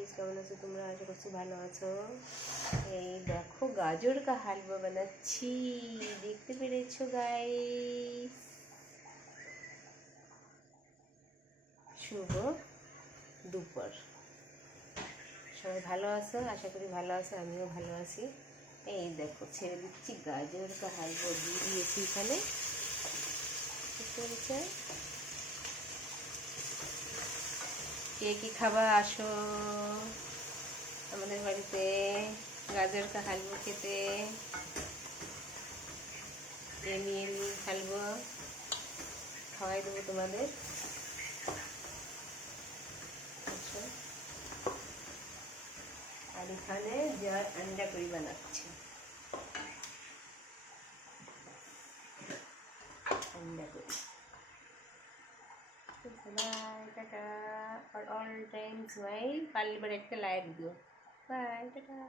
Guys, কেমন আছো তোমরা? আশা করছি ভালো আছো। এই দেখো গাজর কা হালুয়া বানাচ্ছি, দেখতে পেরেছো গাইস? শুভ দুপুর। সবাই ভালো আছো? আশা করি ভালো আছো, আমিও ভালো আছি। এই দেখো ছেড়ে দিচ্ছি গাজর কা হালুয়া, দিয়ে দিয়েছি এখানে। বুঝতে পেরেছো? কে কি খাবা আসো আমাদের বাড়িতে গাজর কা হালুয়া খেতে। নিয়ে হালুয়া খাওয়াই দেবো তোমাদের। আচ্ছা, আর এখানে যার আন্ডা করি বানাচ্ছি, আন্ডা করি। Bye, tata. আর অল টাইম স্মাইল। পারলে এবার একটা লাইক দিও। Bye, tata.